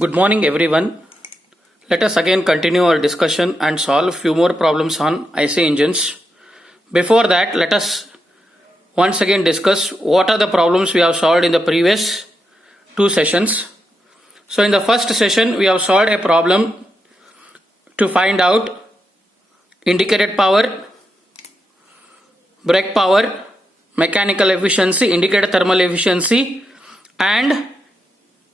Good morning, everyone. Let us again continue our discussion and solve few more problems on IC engines. Before that, let us once again discuss what are the problems we have solved in the previous two sessions. So in the first session, we have solved a problem to find out indicated power, brake power, mechanical efficiency, indicated thermal efficiency, and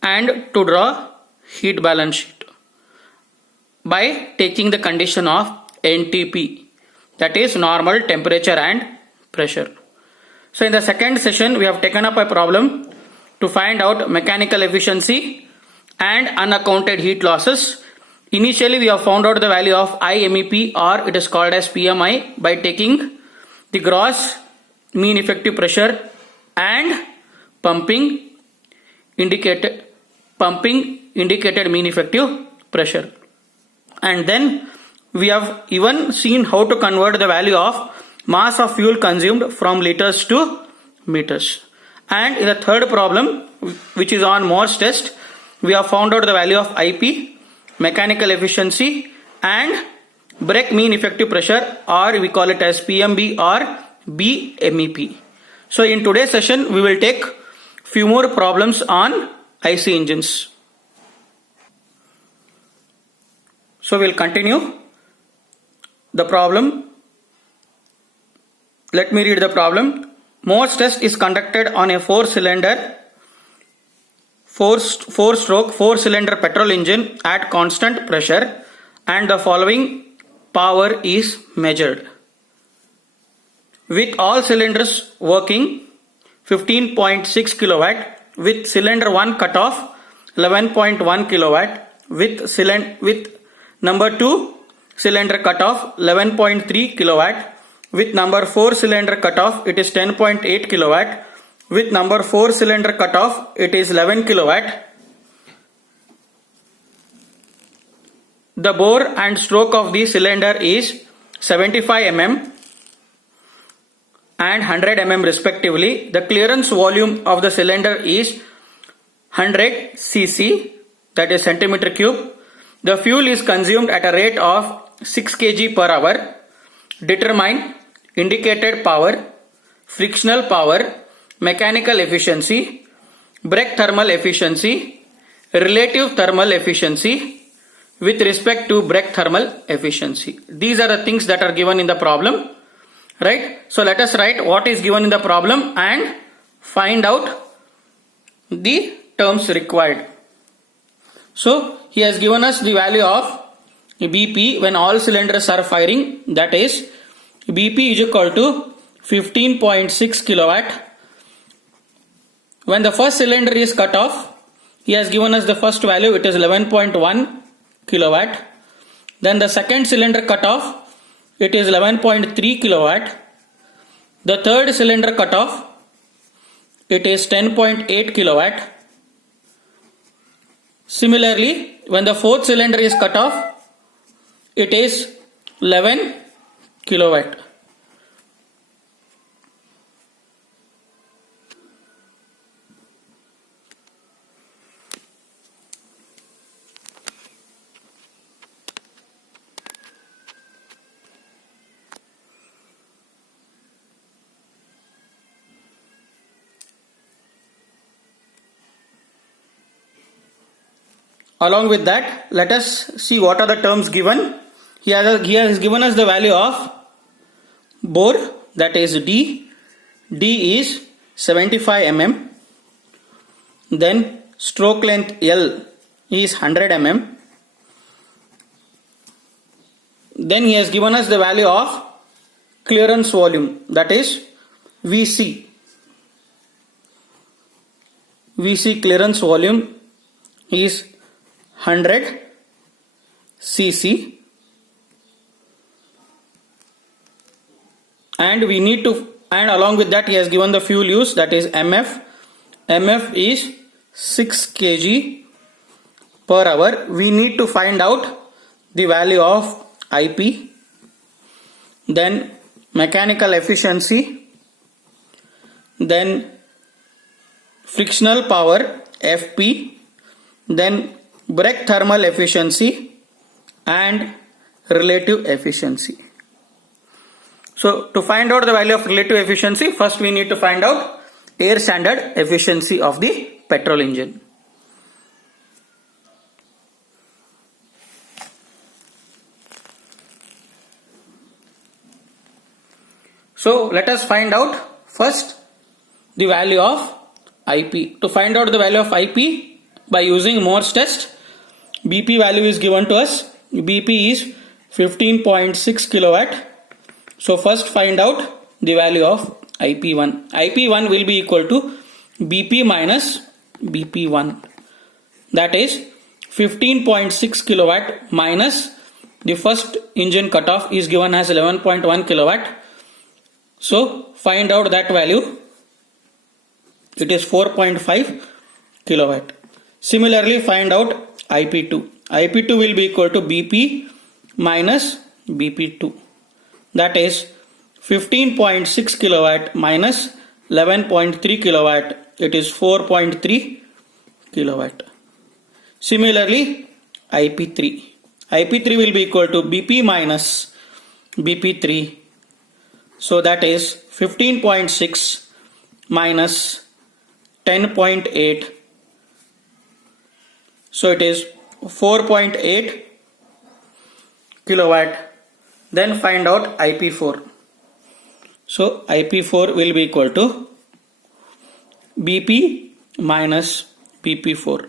to draw heat balance sheet by taking the condition of NTP, that is normal temperature and pressure. So in the second session, we have taken up a problem to find out mechanical efficiency and unaccounted heat losses. Initially, we have found out the value of IMEP, or it is called as PMI, by taking the gross mean effective pressure and pumping indicated mean effective pressure. And then we have even seen how to convert the value of mass of fuel consumed from liters to meters. And in the third problem, which is on Morse test, we have found out the value of IP, mechanical efficiency, and brake mean effective pressure, or we call it as PMB or BMEP. So in today's session, we will take few more problems on IC engines. So we'll continue the problem. Let me read the problem. Morse test is conducted on a four-stroke, four-cylinder petrol engine at constant pressure, and the following power is measured. With all cylinders working 15.6 kilowatt, with cylinder 1 cutoff 11.1 kilowatt, with number 2 cylinder cutoff 11.3 kilowatt, with number 4 cylinder cutoff it is 10.8 kilowatt, with number 4 cylinder cutoff it is 11 kilowatt. The bore and stroke of the cylinder is 75 mm and 100 mm respectively. The clearance volume of the cylinder is 100 cc, that is centimeter cube. The fuel is consumed at a rate of 6 kg per hour. Determine indicated power, frictional power, mechanical efficiency, brake thermal efficiency, relative thermal efficiency with respect to brake thermal efficiency. These are the things that are given in the problem. Right? So let us write what is given in the problem and find out the terms required. So he has given us the value of BP when all cylinders are firing, that is BP is equal to 15.6 kilowatt. When the first cylinder is cut off, he has given us the first value, it is 11.1 kilowatt. Then the second cylinder cut off, it is 11.3 kilowatt. The third cylinder cut off, it is 10.8 kilowatt. Similarly, when the fourth cylinder is cut off, it is 11 kilowatt. Along with that, let us see what are the terms given. He has given us the value of bore, that is D. D is 75 mm. Then stroke length L is 100 mm. Then he has given us the value of clearance volume, that is VC. VC clearance volume is 100 cc, and along with that he has given the fuel use, that is MF. MF is 6 kg per hour. We need to find out the value of IP, then mechanical efficiency, then frictional power FP, then brake thermal efficiency and relative efficiency. So to find out the value of relative efficiency, first we need to find out air standard efficiency of the petrol engine. So let us find out first the value of IP. To find out the value of IP by using Moore's test, BP value is given to us. BP is 15.6 kilowatt. So first find out the value of IP1. IP1 will be equal to BP minus BP1. That is 15.6 kilowatt minus the first engine cutoff is given as 11.1 kilowatt. So find out that value. It is 4.5 kilowatt. Similarly, find out IP2. IP2 will be equal to BP minus BP2. That is 15.6 kilowatt minus 11.3 kilowatt. It is 4.3 kilowatt. Similarly, IP3. IP3 will be equal to BP minus BP3. So that is 15.6 minus 10.8. So it is 4.8 kilowatt. Then find out IP4. So IP4 will be equal to BP minus BP4.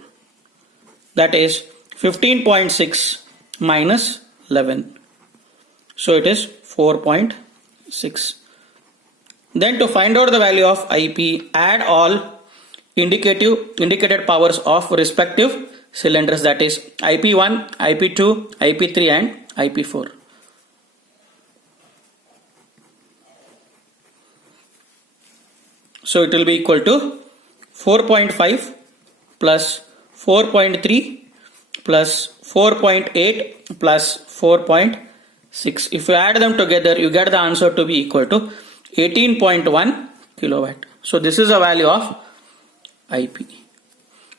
That is 15.6 minus 11. So it is 4.6. Then to find out the value of IP, add all indicated powers of respective cylinders, that is IP1, IP2, IP3 and IP4. So it will be equal to 4.5 plus 4.3 plus 4.8 plus 4.6. If you add them together, you get the answer to be equal to 18.1 kilowatt. So this is the value of IP.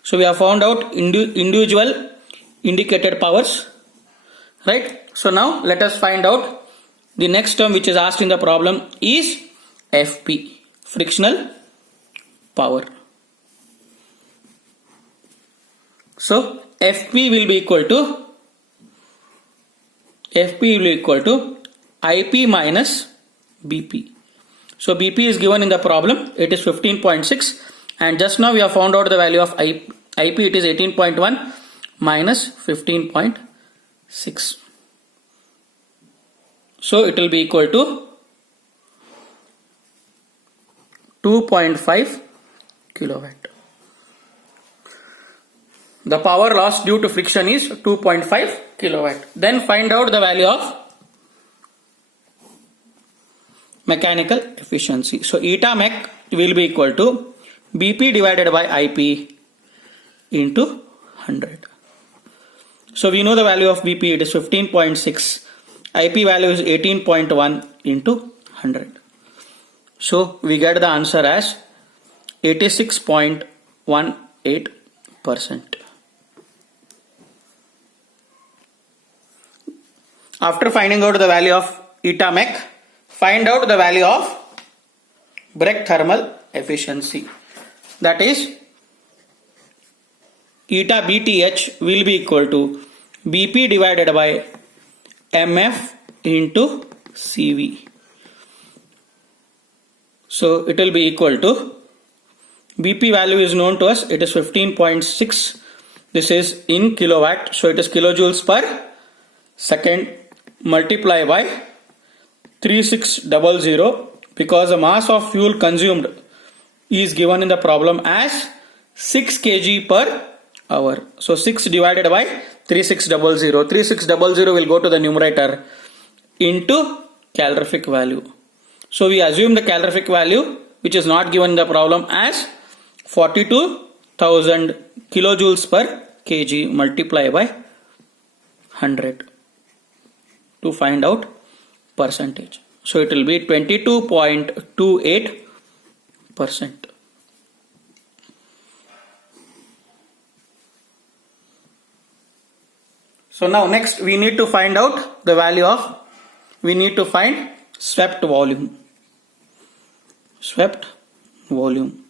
So we have found out individual indicated powers, right? So now let us find out the next term which is asked in the problem is FP, frictional power. So FP will be equal to IP minus BP. So BP is given in the problem, it is 15.6, and just now we have found out the value of IP, it is 18.1 minus 15.6. So it will be equal to 2.5 kilowatt. The power loss due to friction is 2.5 kilowatt. Then find out the value of mechanical efficiency. So eta mech will be equal to BP divided by IP into 100. So we know the value of BP, it is 15.6. IP value is 18.1 into 100. So we get the answer as 86.18%. After finding out the value of eta mech, find out the value of brake thermal efficiency. That is eta BTH will be equal to BP divided by MF into CV. So it will be equal to BP value is known to us, it is 15.6. This is in kilowatt, so it is kilojoules per second, multiply by 3600 because the mass of fuel consumed is given in the problem as 6 kg per hour. So 6 divided by 3600. 3600 will go to the numerator into calorific value. So we assume the calorific value which is not given in the problem as 42,000 kilojoules per kg, multiply by 100 to find out percentage. So it will be 22.28%. So now next we need to find out the value of, we need to find swept volume. Swept volume.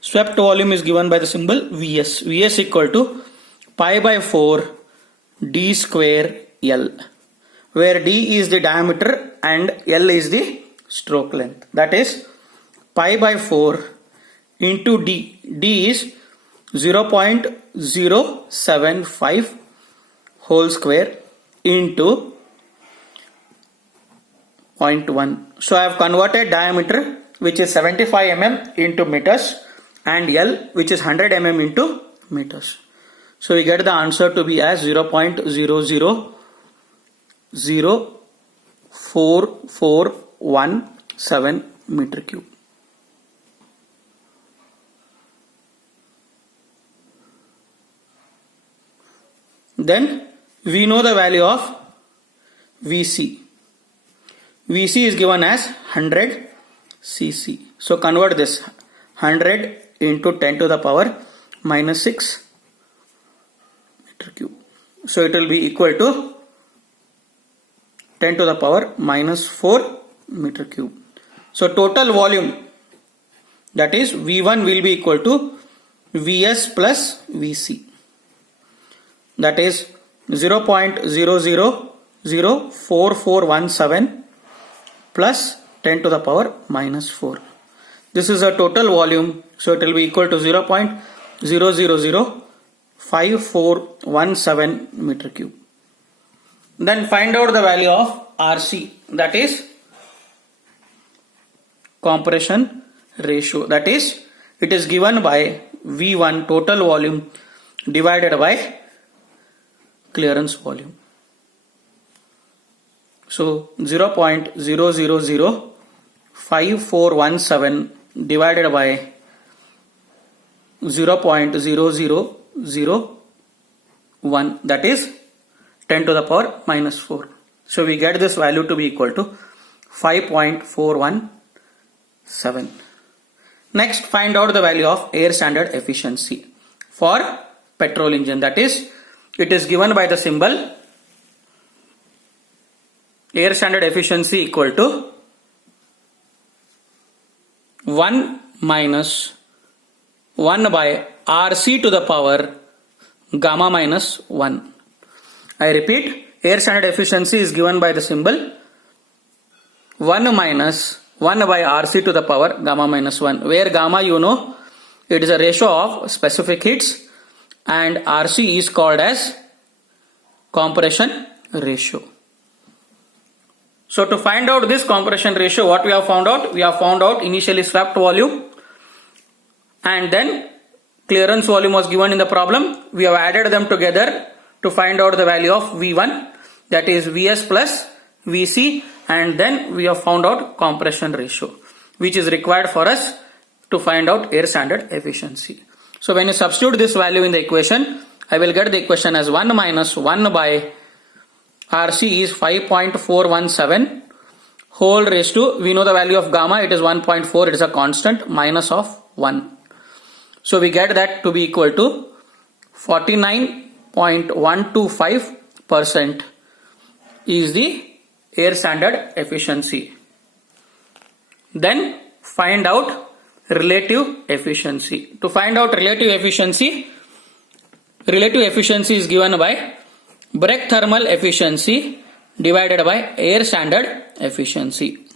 Swept volume is given by the symbol Vs. Vs equal to pi by 4 d square L, where d is the diameter and L is the stroke length. That is pi by 4 into d. D is 0.075 whole square into 0.1. So I have converted diameter, which is 75 mm, into meters, and L, which is 100 mm, into meters. So we get the answer to be as 0.000417 meter cube. Then we know the value of Vc. Vc is given as 100 cc. So convert this 100 into 10 to the power minus 6 meter cube. So it will be equal to 10 to the power minus 4 meter cube. So total volume, that is V1, will be equal to Vs plus Vc. That is 0.000417 plus 10 to the power minus 4. This is a total volume, so it will be equal to 0.0005417 meter cube. Then find out the value of RC, that is compression ratio. That is, it is given by V1 total volume divided by clearance volume. So 0.0005417 divided by 0.0001, that is 10 to the power minus 4. So we get this value to be equal to 5.417. Next, find out the value of air standard efficiency for petrol engine. That is, it is given by the symbol air standard efficiency equal to 1 minus 1 by Rc to the power gamma minus 1. I repeat, air standard efficiency is given by the symbol 1 minus 1 by Rc to the power gamma minus 1, where gamma, you know, it is a ratio of specific heats and Rc is called as compression ratio. So to find out this compression ratio, what we have found out? We have found out initially swept volume, and then clearance volume was given in the problem. We have added them together to find out the value of V1, that is Vs plus Vc, and then we have found out compression ratio, which is required for us to find out air standard efficiency. So when you substitute this value in the equation, I will get the equation as 1 minus 1 by Rc is 5.417 whole raised to, we know the value of gamma, it is 1.4, it is a constant, minus of 1. So we get that to be equal to 49.125% is the air standard efficiency. Then find out relative efficiency. To find out relative efficiency is given by Bragg thermal efficiency divided by air standard efficiency.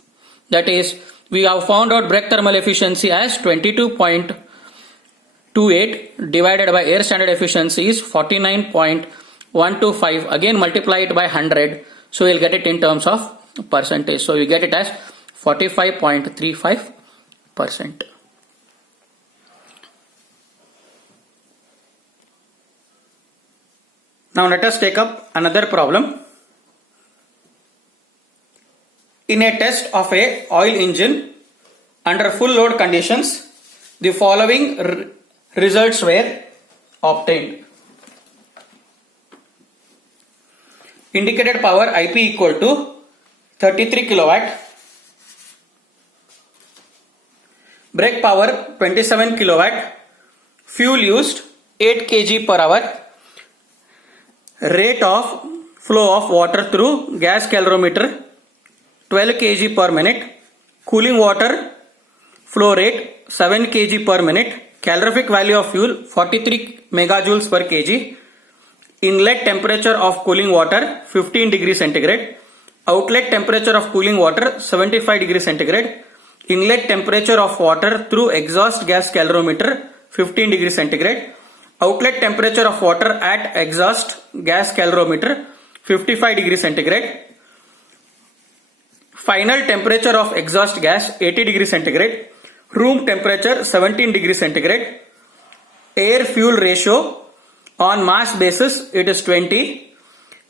That is, we have found out Bragg thermal efficiency as 22.28 divided by air standard efficiency is 49.125. Again multiply it by 100, so we'll get it in terms of percentage. So we get it as 45.35%. Now let us take up another problem. In a test of a oil engine under full load conditions, the following results were obtained. Indicated power IP equal to 33 kilowatt, brake power 27 kilowatt, fuel used 8 kg per hour, Rate of flow of water through gas calorimeter 12 kg per minute. Cooling water flow rate 7 kg per minute. Calorific value of fuel 43 megajoules per kg. Inlet temperature of cooling water 15 degrees centigrade. Outlet temperature of cooling water 75 degrees centigrade. Inlet temperature of water through exhaust gas calorimeter 15 degrees centigrade. Outlet temperature of water at exhaust gas calorimeter 55 degrees centigrade. Final temperature of exhaust gas 80 degrees centigrade. Room temperature 17 degrees centigrade. Air fuel ratio on mass basis it is 20.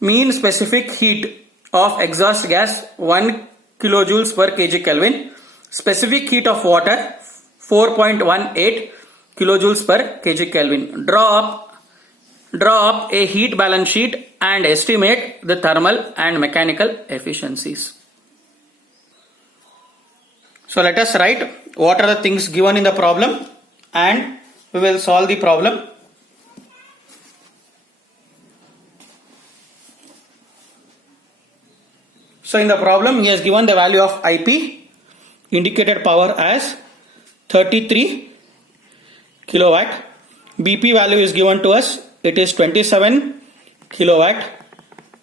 Mean specific heat of exhaust gas 1 kilojoules per kg Kelvin. Specific heat of water 4.18 kilojoules per kg Kelvin. Draw up a heat balance sheet and estimate the thermal and mechanical efficiencies. So let us write what are the things given in the problem and we will solve the problem. So in the problem he has given the value of IP, indicated power as 33 kilowatt. BP value is given to us, it is 27 kilowatt.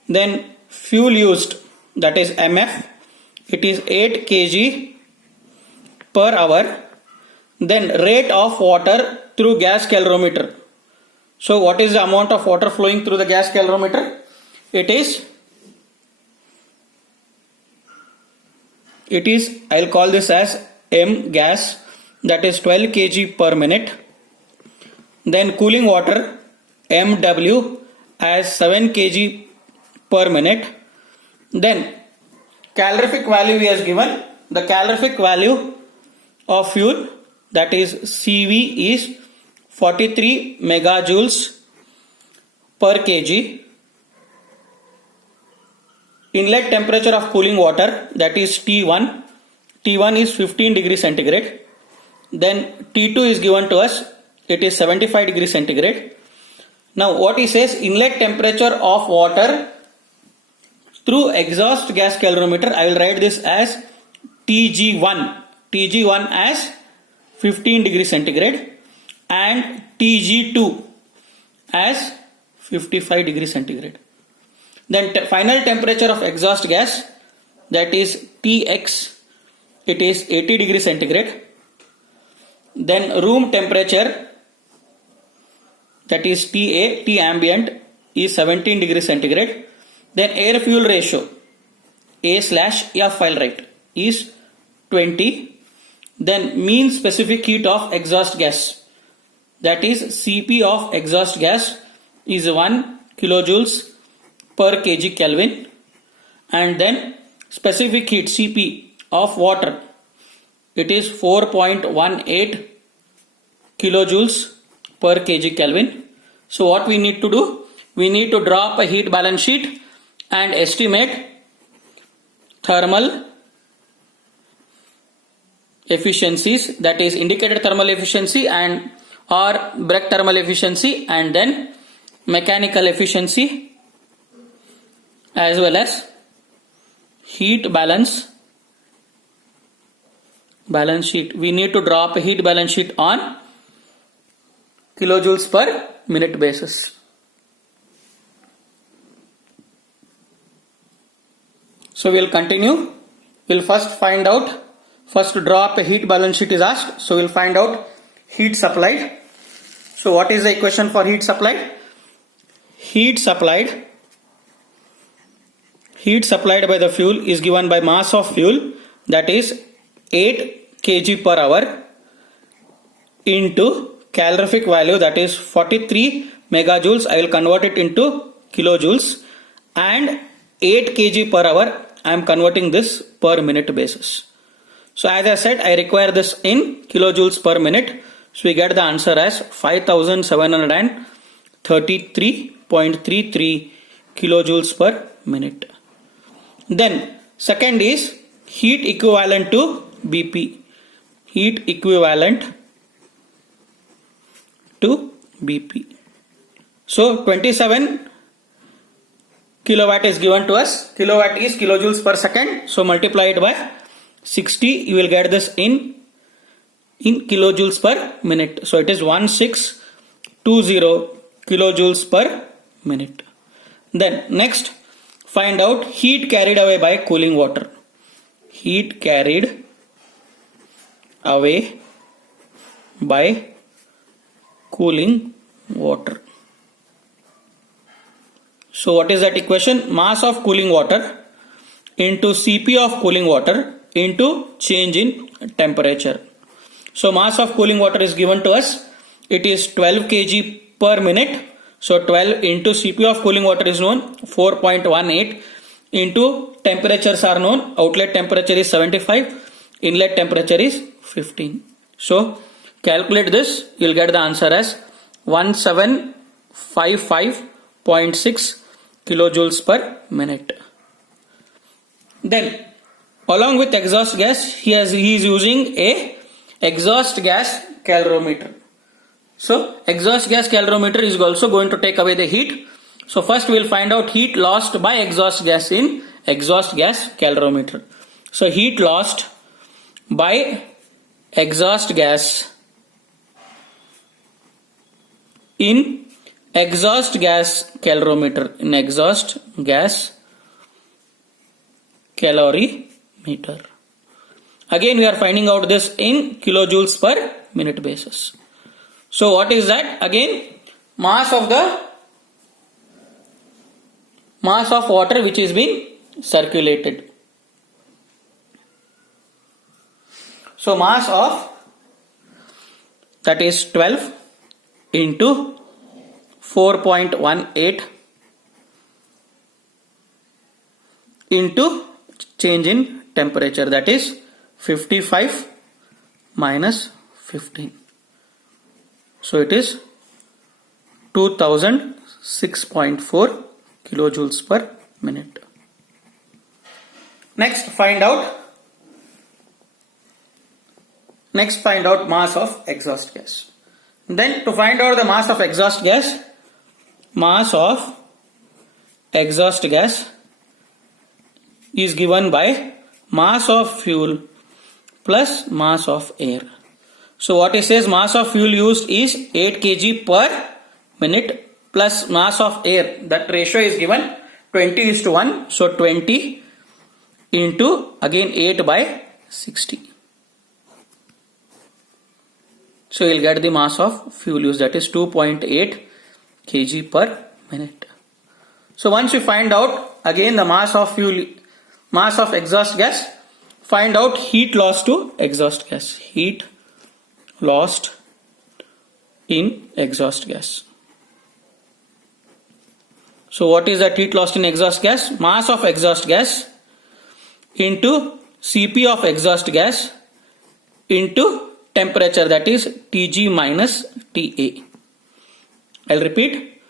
Then fuel used, that is MF, it is 8 kg per hour. Then rate of water through gas calorimeter. So what is the amount of water flowing through the gas calorimeter? It is I'll call this as M gas, that is 12 kg per minute. Then cooling water MW as 7 kg per minute. Then calorific value he has given. The calorific value of fuel, that is CV, is 43 megajoules per kg. Inlet temperature of cooling water, that is T1. T1 is 15 degrees centigrade. Then T2 is given to us, it is 75 degrees centigrade. Now what he says, inlet temperature of water through exhaust gas calorimeter, I will write this as TG1. TG1 as 15 degrees centigrade and TG2 as 55 degrees centigrade. Then final temperature of exhaust gas, that is TX, it is 80 degrees centigrade. Then room temperature, that is TA, T ambient, is 17 degrees centigrade. Then air fuel ratio, A/F I'll write, is 20. Then mean specific heat of exhaust gas, that is CP of exhaust gas, is 1 kilojoules per kg Kelvin. And then specific heat CP of water, it is 4.18 kilojoules per kg Kelvin. So what we need to do, we need to draw up a heat balance sheet and estimate thermal efficiencies, that is indicated thermal efficiency and or Bragg thermal efficiency, and then mechanical efficiency as well as heat balance sheet. We need to draw up a heat balance sheet on kilojoules per minute basis. So we will continue. We will first draw up a heat balance sheet is asked. So we will find out heat supplied. So what is the equation for heat supplied? Heat supplied by the fuel is given by mass of fuel, that is 8 kg per hour into calorific value, that is 43 megajoules. I will convert it into kilojoules, and 8 kg per hour I am converting this per minute basis. So as I said, I require this in kilojoules per minute. So we get the answer as 5733.33 kilojoules per minute. Then second is heat equivalent to BP. Heat equivalent to BP. So 27 kilowatt is given to us. Kilowatt is kilojoules per second. So multiply it by 60. You will get this in kilojoules per minute. So it is 1620 kilojoules per minute. Then next, find out heat carried away by cooling water. Heat carried away by cooling water. So what is that equation? Mass of cooling water into Cp of cooling water into change in temperature. So mass of cooling water is given to us. It is 12 kg per minute. So 12 into Cp of cooling water is known 4.18 into temperatures are known. Outlet temperature is 75. Inlet temperature is 15. So calculate this. You will get the answer as 1755.6 kilojoules per minute. Then along with exhaust gas, he is using a exhaust gas calorimeter. So exhaust gas calorimeter is also going to take away the heat. So first we will find out heat lost by exhaust gas in exhaust gas calorimeter. So heat lost by exhaust gas in exhaust gas calorimeter, in exhaust gas calorimeter. Again we are finding out this in kilojoules per minute basis. So what is that? Again, mass of water which is being circulated. So mass of, that is 12 into 4.18 into change in temperature, that is 55 minus 15. So it is 2006.4 kilojoules per minute. Next find out mass of exhaust gas. Then to find out the mass of exhaust gas is given by mass of fuel plus mass of air. So what it says, mass of fuel used is 8 kg per minute plus mass of air. That ratio is given 20:1. So 20 into again 8 by 60. So you will get the mass of fuel used, that is 2.8 kg per minute. So once you find out again the mass of exhaust gas, find out heat loss to exhaust gas. Heat lost in exhaust gas. So what is that heat lost in exhaust gas? Mass of exhaust gas into Cp of exhaust gas into temperature, that is Tg minus Ta. I'll repeat.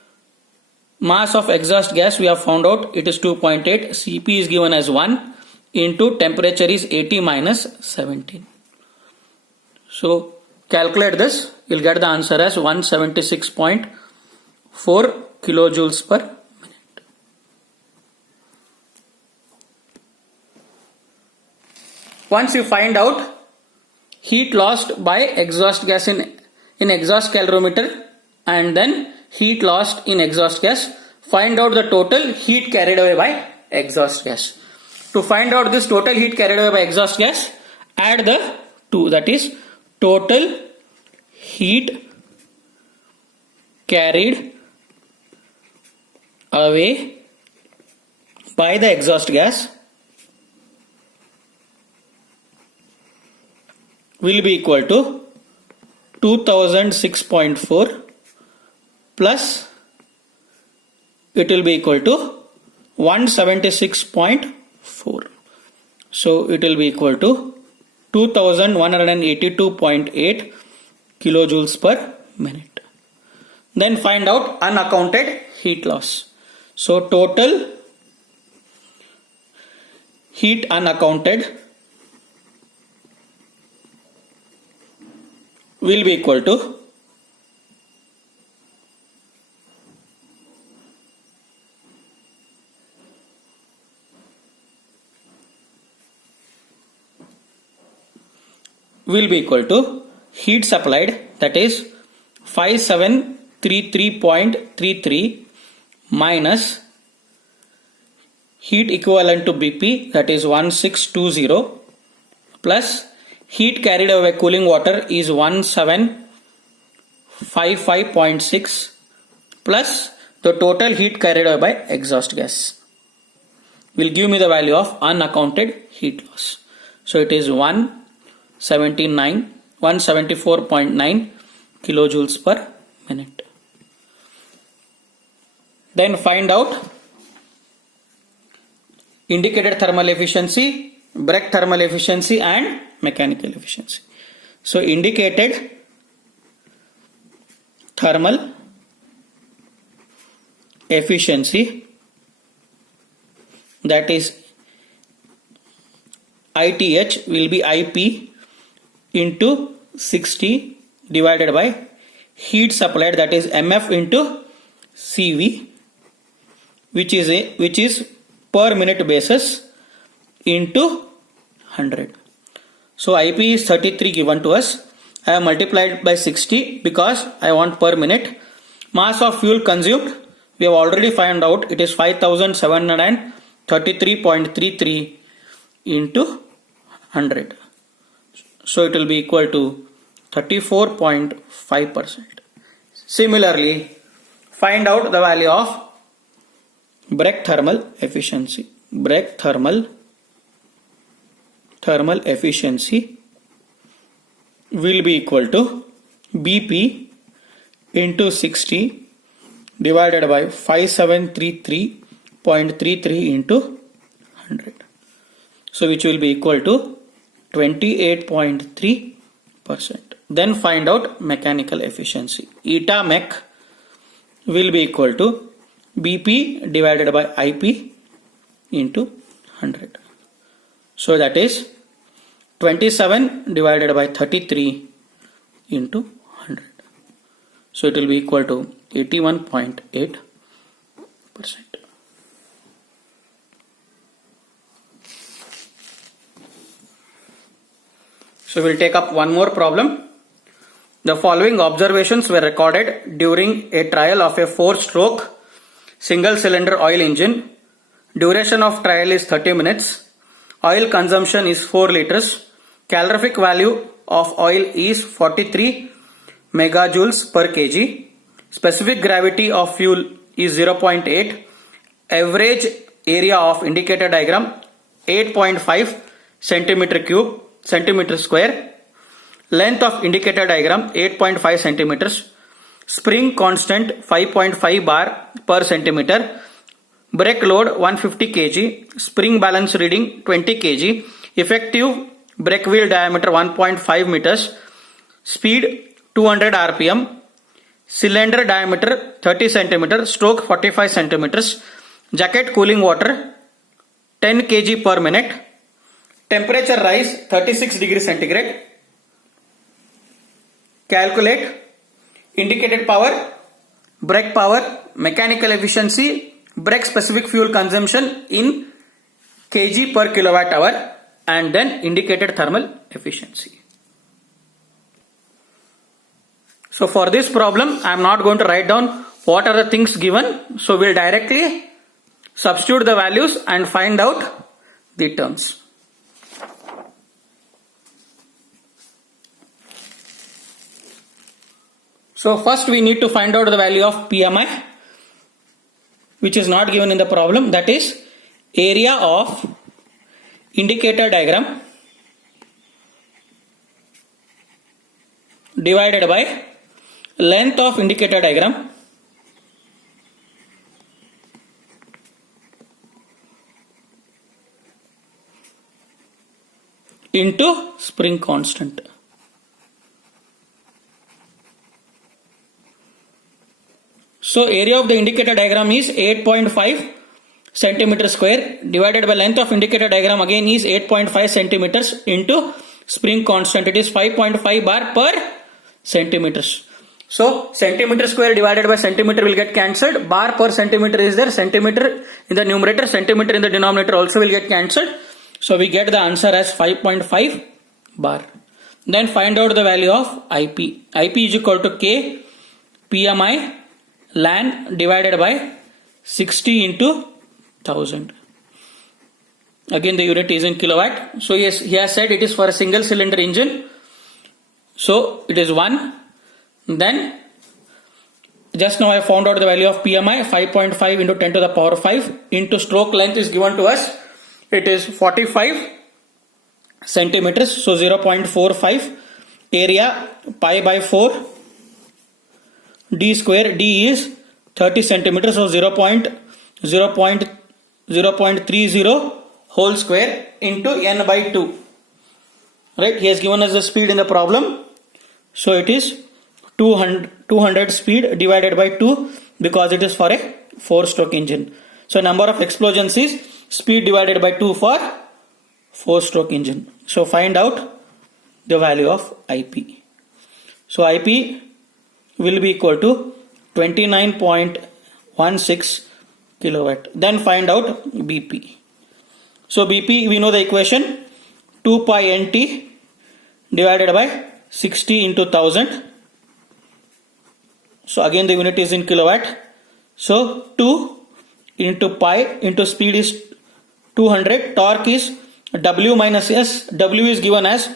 Mass of exhaust gas we have found out, it is 2.8. Cp is given as 1 into temperature is 80 minus 17. So calculate this, you'll get the answer as 176.4 kilojoules per minute. Once you find out heat lost by exhaust gas in exhaust calorimeter and then heat lost in exhaust gas, find out the total heat carried away by exhaust gas. To find out this total heat carried away by exhaust gas, add the two, that is total heat carried away by the exhaust gas will be equal to 2006.4 plus it will be equal to 176.4. So it will be equal to 2182.8 kilojoules per minute. Then find out unaccounted heat loss. So total heat unaccounted will be equal to will be equal to heat supplied, that is 5733.33 minus heat equivalent to BP, that is 1620, plus heat carried away by cooling water is 1755.6, plus the total heat carried away by exhaust gas will give me the value of unaccounted heat loss. So it is 174.9 kilojoules per minute. Then find out indicated thermal efficiency, Breck thermal efficiency and mechanical efficiency. So indicated thermal efficiency, that is ITH, will be IP into 60 divided by heat supplied, that is MF into CV, which is per minute basis into 100. So IP is 33 given to us. I have multiplied by 60 because I want per minute. Mass of fuel consumed, we have already found out, it is 5733.33 into 100. So it will be equal to 34.5%. Similarly, find out the value of Breck thermal efficiency. Breck thermal efficiency will be equal to BP into 60 divided by 5733.33 into 100. So which will be equal to 28.3%. Then find out mechanical efficiency. Eta mech will be equal to BP divided by IP into 100. So that is 27 divided by 33 into 100. So it will be equal to 81.8%. So we will take up one more problem. The following observations were recorded during a trial of a 4-stroke single cylinder oil engine. Duration of trial is 30 minutes. Oil consumption is 4 liters. Calorific value of oil is 43 megajoules per kg. Specific gravity of fuel is 0.8. Average area of indicator diagram 8.5 centimeter square. Length of indicator diagram 8.5 centimeters. Spring constant 5.5 bar per centimeter. Brake load 150 kg. Spring balance reading 20 kg. Effective brake wheel diameter 1.5 meters. Speed 200 rpm. Cylinder diameter 30 centimeter. Stroke 45 centimeters. Jacket cooling water 10 kg per minute. Temperature rise 36 degrees centigrade. Calculate indicated power, brake power, mechanical efficiency, brake specific fuel consumption in kg per kilowatt hour, and then indicated thermal efficiency. So for this problem, I am not going to write down what are the things given. So we will directly substitute the values and find out the terms. So first we need to find out the value of PMI, which is not given in the problem, that is area of indicator diagram divided by length of indicator diagram into spring constant. So area of the indicator diagram is 8.5 centimeter square divided by length of indicator diagram again is 8.5 centimeters into spring constant, it is 5.5 bar per centimeters. So centimeter square divided by centimeter will get cancelled. Bar per centimeter is there. Centimeter in the numerator, centimeter in the denominator also will get cancelled. So we get the answer as 5.5 bar. Then find out the value of IP. IP is equal to K PMI ln divided by 60 into 1000. Again the unit is in kilowatt. So yes, he has said it is for a single cylinder engine. So it is 1. Then just now I found out the value of PMI. 5.5 into 10 to the power 5 into stroke length is given to us. It is 45 centimeters. So 0.45. Area pi by 4. D square. D is 30 centimeters. So 0.30 whole square into n by 2. Right? He has given us the speed in the problem. So it is 200 speed divided by 2 because it is for a 4-stroke engine. So number of explosions is speed divided by 2 for 4-stroke engine. So find out the value of IP. So IP will be equal to 29.16 kilowatt. Then find out BP. So BP, we know the equation, 2 pi nt divided by 60 into 1000. So again the unit is in kilowatt. So 2 into pi into speed is 200. Torque is W minus S. W is given as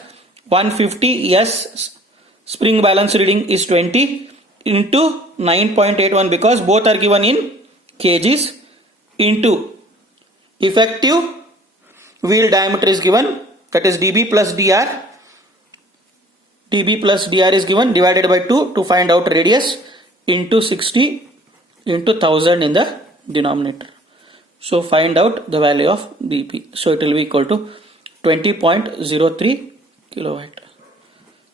150. S spring balance reading is 20 into 9.81 because both are given in kgs into effective wheel diameter is given, that is dB plus dr. dB plus dr is given divided by 2 to find out radius into 60 into 1000 in the denominator. So find out the value of BP. So it will be equal to 20.03 kilowatt.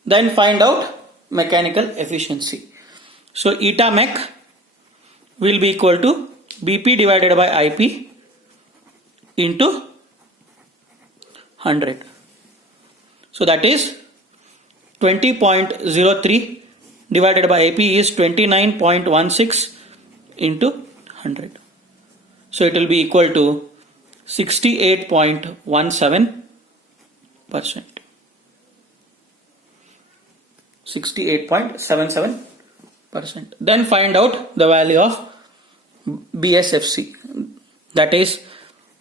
Then find out mechanical efficiency. So eta mech will be equal to BP divided by IP into 100. So that is 20.03 divided by IP is 29.16 into 100. So it will be equal to 68.17%. 68.77%. Then find out the value of BSFC. That is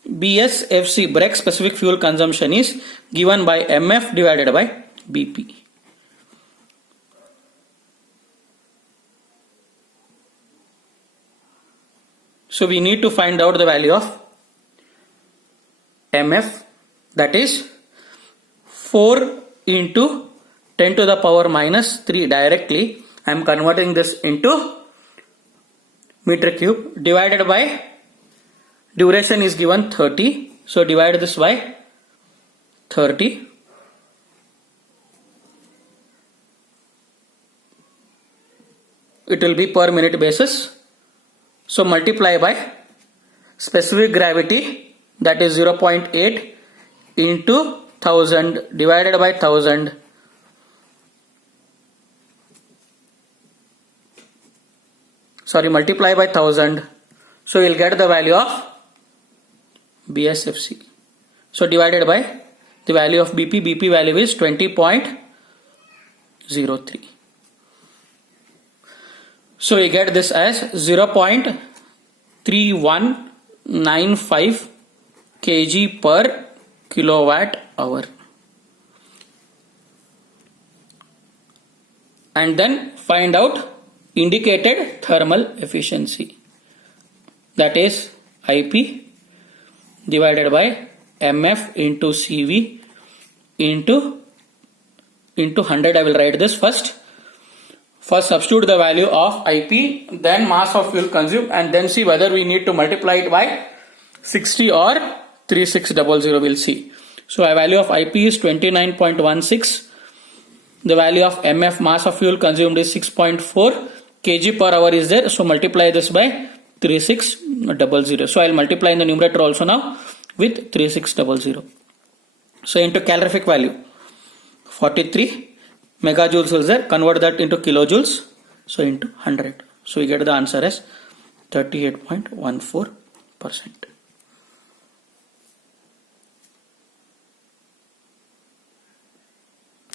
BSFC, brake specific fuel consumption, is given by MF divided by BP. So we need to find out the value of MF, that is 4 into 10 to the power minus 3 directly. I am converting this into meter cube divided by duration is given 30. So divide this by 30. It will be per minute basis. So multiply by specific gravity, that is 0.8 into 1000 divided by 1000. Sorry, multiply by 1000. So you'll get the value of BSFC. So divided by the value of BP. BP value is 20.03. So we get this as 0.3195 kg per kilowatt hour. And then find out indicated thermal efficiency. That is IP divided by MF into CV into 100. I will write this first. First substitute the value of IP, then mass of fuel consumed, and then see whether we need to multiply it by 60 or 3600. We'll see. So a value of IP is 29.16. The value of MF, mass of fuel consumed, is 6.4 kg per hour is there. So multiply this by 3600. So I'll multiply in the numerator also now with 3600. So into calorific value, 43 megajoules is there. Convert that into kilojoules. So into 100. So we get the answer as 38.14%.